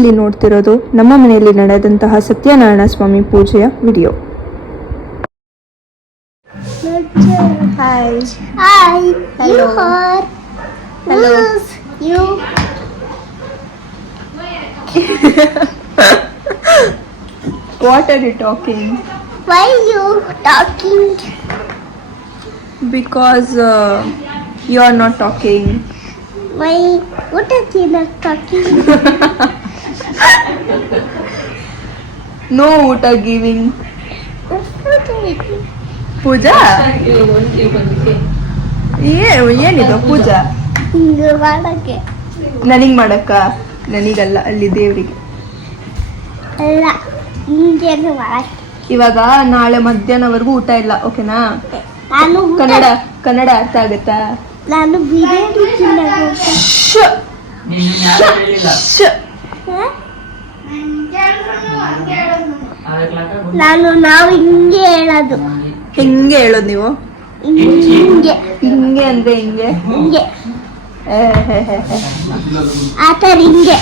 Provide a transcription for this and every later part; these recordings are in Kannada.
ಇಲ್ಲಿ ನೋಡ್ತಿರೋದು ನಮ್ಮ ಮನೆಯಲ್ಲಿ ನಡೆದಂತಹ ಸತ್ಯನಾರಾಯಣ ಸ್ವಾಮಿ ಪೂಜೆಯ video. Hi. Hi. Hello. You are. Hello. Who's you? What are you talking? Why you talking? Because you are not talking. Why? What are you not talking? No ಊಟ giving. What are you? ಪೂಜಾ ಏನಿದು ಪೂಜಾ? ಹಿಂಗೆ ಮಾಡಕ್ಕೆ ನನಗ್ ಮಾಡಕ್ಕ? ನನಗಲ್ಲ, ಅಲ್ಲಿ ದೇವ್ರಿಗೆ. ಅಲ್ಲ, ಹಿಂಗೇನು ಮಾಡಕ್ಕೆ. ಇವಾಗ ನಾಳೆ ಮಧ್ಯಾಹ್ನವರೆಗೂ ಊಟ ಇಲ್ಲ, ಓಕೆನಾ? ನಾನು ಕನ್ನಡ ಅರ್ಥ ಆಗುತ್ತಾ? ನಾನು ಬಿರಿಯಾನಿ ತಿನ್ನಬೇಕು. ನಾವು ಹಿಂಗೆ ಹೇಳೋದು. ಹೆಂಗೆ ಹೇಳೋದು ನೀವು? ಹಿಂಗೆ ಹಿಂಗೆ ಅಂದ್ರೆ ಹಿಂಗೆ ಹಿಂಗೆ ಆ ಥರ ಹಿಂಗೆ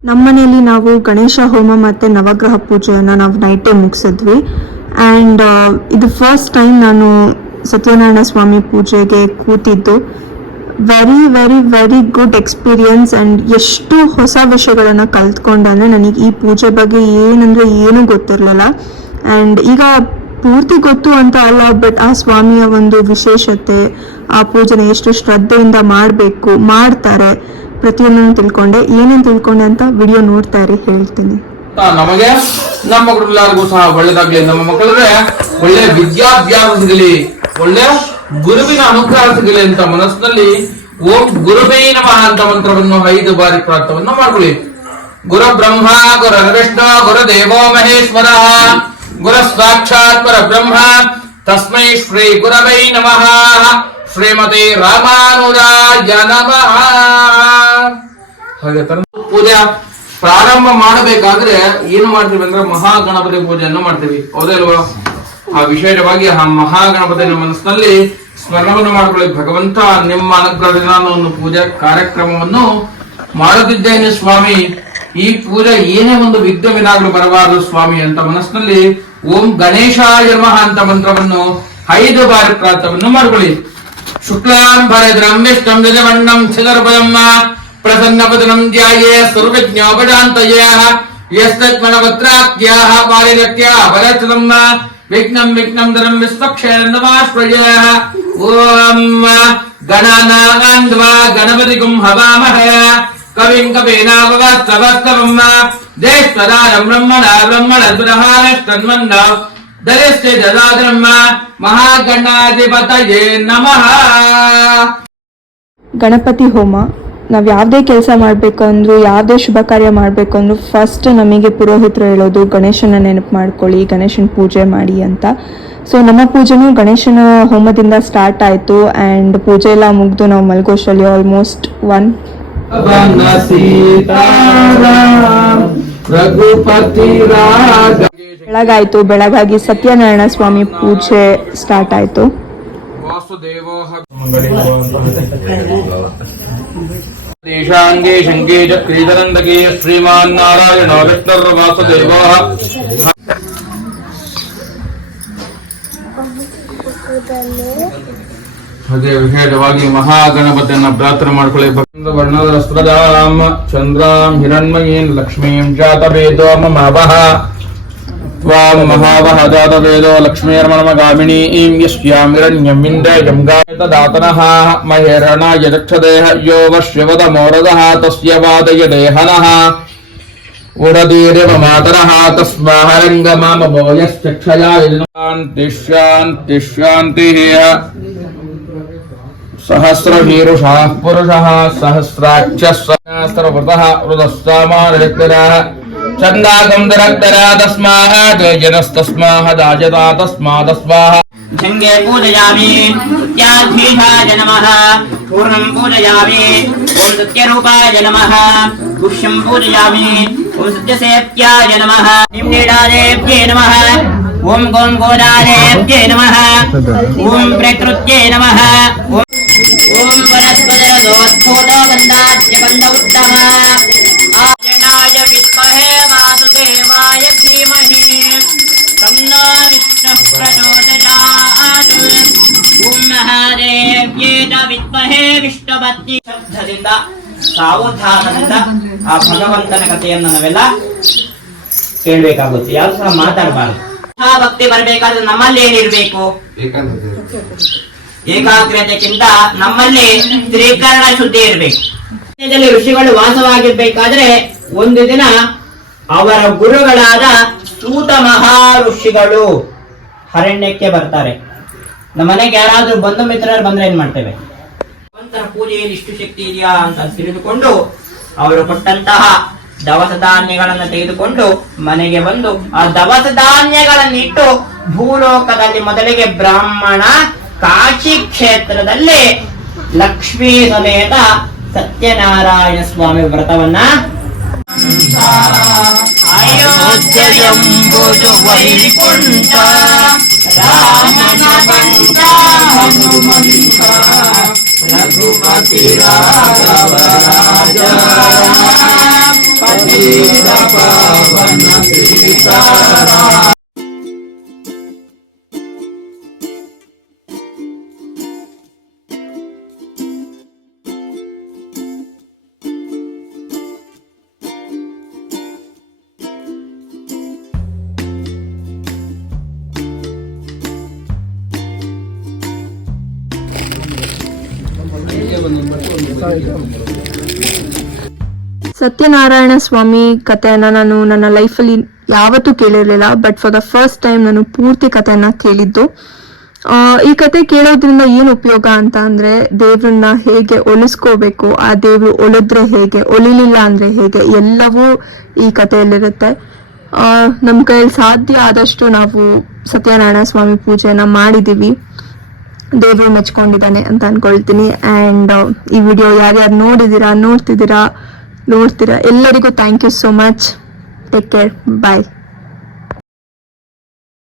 ನಮ್ಮನೆಯಲ್ಲಿ ನಾವು ಗಣೇಶ ಹೋಮ ಮತ್ತು ನವಗ್ರಹ ಪೂಜೆಯನ್ನು ನಾವು ನೈಟೇ ಮುಗಿಸಿದ್ವಿ. ಆ್ಯಂಡ್ ಇದು ಫಸ್ಟ್ ಟೈಮ್ ನಾನು ಸತ್ಯನಾರಾಯಣ ಸ್ವಾಮಿ ಪೂಜೆಗೆ ಕೂತಿದ್ದು. Very very very good experience. And ಎಷ್ಟು ಹೊಸ ವಿಷಯಗಳನ್ನು ಕಲ್ತ್ಕೊಂಡೆ. ನನಗೆ ಈ ಪೂಜೆ ಬಗ್ಗೆ ಏನಂದರೆ ಏನೂ ಗೊತ್ತಿರಲಿಲ್ಲ. ಆ್ಯಂಡ್ ಈಗ ಪೂರ್ತಿ ಗೊತ್ತು ಅಂತ ಅಲ್ಲ, ಬಟ್ ಆ ಸ್ವಾಮಿಯ ಒಂದು ವಿಶೇಷತೆ, ಆ ಪೂಜೆನ ಎಷ್ಟು ಶ್ರದ್ಧೆಯಿಂದ ಮಾಡಬೇಕು, ಮಾಡ್ತಾರೆ, ಪ್ರತಿಯೊಂದನ್ನು ತಿಳ್ಕೊಂಡೆ. ಏನೇನು ತಿಳ್ಕೊಂಡೆ ಅಂತ ವಿಡಿಯೋ ನೋಡ್ತಾ ಇರಿ, ಹೇಳ್ತೀನಿ. ನಮಗೆ ನಮ್ಮ ಮಕ್ಕಳೆಲ್ಲರಿಗೂ ಸಹ ಒಳ್ಳೇದಾಗ್ಲಿ, ನಮ್ಮ ಮಕ್ಕಳಿಗೆ ಒಳ್ಳೆ ವಿದ್ಯಾಭ್ಯಾಸ ಸಿಗಲಿ, ಒಳ್ಳೆ ಗುರುವಿನ ಅನುಗ್ರಹ ಸಿಗಲಿ ಅಂತ ಮನಸ್ಸಿನಲ್ಲಿ ಓಂ ಗುರುವೇ ನಮಃ ಅಂತ ಮಂತ್ರವನ್ನು 5 ಬಾರಿ ಪ್ರಾರ್ಥವನ್ನು ಮಾಡ್ಕೊಳ್ಳಿ. ಗುರು ಬ್ರಹ್ಮ ಗುರು ವಿಷ್ಣು ಗುರು ದೇವೋ ಮಹೇಶ್ವರ ಗುರು ಸಾಕ್ಷಾತ್ ಪರಬ್ರಹ್ಮ ತಸ್ಮೈ ಶ್ರೀ ಗುರವೇ ನಮಃ ಶ್ರೀಮತಿ ರಾಮಾನುಜಾಯ ನಮಃ. ಹಾಗೆ ಪೂಜೆ ಪ್ರಾರಂಭ ಮಾಡಬೇಕಾದ್ರೆ ಏನು ಮಾಡ್ತೀವಿ ಅಂದ್ರೆ ಮಹಾಗಣಪತಿ ಪೂಜೆಯನ್ನು ಮಾಡ್ತೀವಿ, ಹೌದೇ ಅಲ್ವಾ? ಆ ವಿಶೇಷವಾಗಿ ಆ ಮಹಾಗಣಪತಿ ಮನಸ್ಸಿನಲ್ಲಿ ಸ್ಮರಣವನ್ನು ಮಾಡ್ಕೊಳ್ಳಿ. ಭಗವಂತ ನಿಮ್ಮ ಅನುಗ್ರಹದಿಂದ ನಾನು ಒಂದು ಪೂಜಾ ಕಾರ್ಯಕ್ರಮವನ್ನು ಮಾಡುತ್ತಿದ್ದೇನೆ ಸ್ವಾಮಿ, ಈ ಪೂಜೆ ಏನೇ ಒಂದು ವಿಘ್ನ ವಿನಾಗಳು ಬರಬಾರದು ಸ್ವಾಮಿ ಅಂತ ಮನಸ್ಸಿನಲ್ಲಿ ಓಂ ಗಣೇಶಾಯ ನಮಃ ಅಂತ ಮಂತ್ರವನ್ನು 5 ಬಾರಿ ಪ್ರಾರ್ಥವನ್ನು ಮಾಡ್ಕೊಳ್ಳಿ. ಶುಕ್ಲಾಂ ಭರದ್ರಂ ವಿಷ್ಣುಂ ಧ್ವಜವರ್ಣಂ ಚತುರ್ಭುಜಂ ಪ್ರಸನ್ನವದನಂ ಧ್ಯಾಯೇ ಸರ್ವಜ್ಞೋಪಶಾಂತಯೇ ಯಸ್ತತ್ಮನವತ್ರಾಕ್ಯಾಃ ಪಾರಿರಕ್ತ್ಯಾ ಪರಚತಂ ವಿಘ್ನಂ ವಿಘ್ನಂ ಧರಂ ವಿಸ್ಪಕ್ಷೇಣ ನಮಾಶ್ರಯೇ. ಓಂ ಗಣನಾನ್ವಾ ಗಣಪತಿಗುಂ ಹವಾಮಹೇ ಕವಿಂ ಕವೀನಾವಸ್ತವಸ್ತವಂ ಜ್ಯೇಷ್ಠರಾಜಂ ಬ್ರಹ್ಮಣಸ್ಪೃಹಾರಷ್ಟನ್ಮನ್ನ ಧರಿಷ್ಠೆ ದದಾದ್ರಂ ಮಹಾಗಣಾಧಿಪತಯೇ ನಮಃ. ಗಣಪತಿ ಹೋಮ ನಾವು ಯಾವುದೇ ಕೆಲಸ ಮಾಡಬೇಕಂದ್ರೂ, ಯಾವುದೇ ಶುಭ ಕಾರ್ಯ ಮಾಡಬೇಕಂದ್ರೂ ಫಸ್ಟ್ ನಮಗೆ ಪುರೋಹಿತರು ಹೇಳೋದು ಗಣೇಶನ ನೆನಪು ಮಾಡ್ಕೊಳ್ಳಿ, ಗಣೇಶನ ಪೂಜೆ ಮಾಡಿ ಅಂತ. ಸೊ ನಮ್ಮ ಪೂಜೆನೂ ಗಣೇಶನ ಹೋಮದಿಂದ ಸ್ಟಾರ್ಟ್ ಆಯಿತು. ಆ್ಯಂಡ್ ಪೂಜೆ ಎಲ್ಲ ಮುಗಿದು ನಾವು ಮಲ್ಗೋಷ್ಟರಲ್ಲಿ ಆಲ್ಮೋಸ್ಟ್ 1 ಬೆಳಗಾಯಿತು. ಬೆಳಗಾಗಿ ಸತ್ಯನಾರಾಯಣ ಸ್ವಾಮಿ ಪೂಜೆ ಸ್ಟಾರ್ಟ್ ಆಯಿತು. ದೇಶಾಂಗೇ ಶಂಕೇ ಚಕ್ರೀಧರಂದಕೇ ಶ್ರೀಮಾನ್ ನಾರಾಯಣ ವಿಷ್ಣುರ್ವಾಸುದೇವಃ. ಹಾಗೆ ವಿಶೇಷವಾಗಿ ಮಹಾಗಣಪತಿಯನ್ನ ಪ್ರಾರ್ಥನೆ ಮಾಡ್ಕೊಳ್ಳಿ. ಭಕ್ತ ವರ್ಣದ ವಸ್ತ್ರದಾಂ ಚಂದ್ರಾಂ ಹಿರಣ್ಮಯೀಂ ಲಕ್ಷ್ಮೀಂ ಜಾತವೇದೋ ಮಮಾವಹ ತ್ವಾಂ ಮಹಾವಹ ಜಾತವೇದೋ ಲಕ್ಷ್ಮೀರ್ಮಣಮಗಾಮಿನೀಂ ಯಸ್ಯಾಂ ಹಿರಣ್ಯಂ ಇಂದ್ರಯಂ ಗಾಯತದಾತನಃ ಮಹೇರಣಾಯ ಚಕ್ಷದೇಹ ಯೋ ವಶ್ಯವದ ಮೋರದಃ ತಸ್ಯ ವಾದಯದೇಹನಃ ಉರದೀರಿವ ಮಾತರಃ ತಸ್ಮಾಹರಂಗಮಾಮಭೋ ಯಶ್ಚಕ್ಷಯಾಯ ಶಾಂತಿ ಶಾಂತಿ ಶಾಂತಿಃ. ಸಹಸ್ರವೀರುಷಃ ಪುರುಷಃ ಸಹಸ್ರಾಕ್ಷಃ ಸಹಸ್ರವೃತಃ ವೃತಸ್ಸಾಮಾನರಿಕ್ತರಃ ಚಂದಾಕಂ ದರಕ್ತರ ತಸ್ಮಾತ್ ಜನಸ್ತಸ್ಮಾಹದಾಜತಾ ತಸ್ಮಾದಸ್ವಾಹ. ಶಂಗೆ ಪೂಜಯಾಮಿ ಸತ್ಯಾಧೀಶಾಯ ನಮಃ ಪೂರ್ಣಂ ಪೂಜಯಾಮಿ ಓಂ ಸತ್ಯರೂಪಾಯ ನಮಃ ಪುಷ್ಯಂ ಪೂಜಯಾಮಿ ಓಂ ಸತ್ಯಸೇತ್ಯಾಯ ನಮಃ ನಿಮ್ನೇಡಾದೇವ್ಯೇ ನಮಃ ಓಂ ಗೋಂ ಗೋದಾದೇವ್ಯೈ ನಮಃ ಓಂ ಪ್ರಕೃತ್ಯೈ ನಮಃ ಓಂ ವರದ್ವಯೋದ್ಭೂತ ಗಂಧಾದ್ಯ ಗಂಧ ಉತ್ತಮ ಆಜನಾಯ ವಿದ್ಮಹೇ ವಾಸುದೇವಾಯ ಧೀಮಹಿ ತನ್ನೋ ವಿಷ್ಣುಃ ಪ್ರಚೋದಯಾತ್ ಓಂ ಮಹಾದೇವ್ಯೇನ ವಿದ್ಮಹೇ ವಿಷ್ಣುಪತ್ನಿ ಶಬ್ದದಿಂದ ಸಾವಧಾನದಿಂದ ಆ ಭಗವಂತನ ಕಥೆಯನ್ನು ನಾವೆಲ್ಲ ಕೇಳಬೇಕಾಗುತ್ತೆ. ಯಾರು ಸಹ ಮಾತಾಡಬಾರದು. ಆ ಭಕ್ತಿ ಬರಬೇಕಾದ್ರೆ ನಮ್ಮಲ್ಲಿ ಏನಿರ್ಬೇಕು? ಏಕಾಗ್ರತೆಗಿಂತ ನಮ್ಮಲ್ಲಿ ತ್ರಿಕರಣ ಶುದ್ಧಿ ಇರಬೇಕು. ಋಷಿಗಳು ವಾಸವಾಗಿರ್ಬೇಕಾದ್ರೆ ಒಂದು ದಿನ ಅವರ ಗುರುಗಳಾದ ಸೂತ ಮಹಾ ಋಷಿಗಳು ಅರಣ್ಯಕ್ಕೆ ಬರ್ತಾರೆ. ನಮ್ಮ ಮನೆಗೆ ಯಾರಾದ್ರೂ ಬಂಧು ಮಿತ್ರರು ಬಂದ್ರೆ ಏನ್ ಮಾಡ್ತೇವೆ? ಭಗವಂತನ ಪೂಜೆಯಲ್ಲಿ ಇಷ್ಟು ಶಕ್ತಿ ಇದೆಯಾ ಅಂತ ತಿಳಿದುಕೊಂಡು ಅವರು ಕೊಟ್ಟಂತಹ ದವಸ ಧಾನ್ಯಗಳನ್ನು ತೆಗೆದುಕೊಂಡು ಮನೆಗೆ ಬಂದು ಆ ದವಸ ಧಾನ್ಯಗಳನ್ನು ಇಟ್ಟು ಭೂಲೋಕದಲ್ಲಿ ಮೊದಲಿಗೆ ಬ್ರಾಹ್ಮಣ ಕಾಶಿ ಕ್ಷೇತ್ರದಲ್ಲಿ ಲಕ್ಷ್ಮೀ ಸಮೇತ ಸತ್ಯನಾರಾಯಣ ಸ್ವಾಮಿ ವ್ರತವನ್ನ ಅಯೋಧ್ಯೆಯೆಂಬುದು ವೈಕುಂಠ ರಾಮನ ಬಂಟ ಹನುಮಂತ ರಘುಪತಿ ರಾಘವ ರಾಜ ಪತಿತ ಪಾವನ ಸೀತಾರಾಮ. ಸತ್ಯನಾರಾಯಣ ಸ್ವಾಮಿ ಕಥೆಯನ್ನ ನಾನು ನನ್ನ ಲೈಫಲ್ಲಿ ಯಾವತ್ತೂ ಕೇಳಿರಲಿಲ್ಲ. But for the first time ನಾನು ಪೂರ್ತಿ ಕಥೆಯನ್ನ ಕೇಳಿದ್ದು. ಈ ಕತೆ ಕೇಳೋದ್ರಿಂದ ಏನು ಉಪಯೋಗ ಅಂತ ಅಂದ್ರೆ, ದೇವ್ರನ್ನ ಹೇಗೆ ಒಲಿಸ್ಕೋಬೇಕು, ಆ ದೇವ್ರು ಒಲಿದ್ರೆ ಹೇಗೆ, ಒಲಿಲಿಲ್ಲ ಅಂದ್ರೆ ಹೇಗೆ, ಎಲ್ಲವೂ ಈ ಕಥೆಯಲ್ಲಿರುತ್ತೆ. ನಮ್ಮ ಕೈಯಲ್ಲಿ ಸಾಧ್ಯ ಆದಷ್ಟು ನಾವು ಸತ್ಯನಾರಾಯಣ ಸ್ವಾಮಿ ಪೂಜೆಯನ್ನ ಮಾಡಿದೀವಿ. ದೇವರು ಮೆಚ್ಕೊಂಡಿದ್ದಾನೆ ಅಂತ ಅನ್ಕೊಳ್ತೀನಿ. ಆ್ಯಂಡ್ ಈ ವಿಡಿಯೋ ಯಾರ್ಯಾರು ನೋಡ್ತೀರಾ ಎಲ್ಲರಿಗೂ thank you so much. Take care. Bye.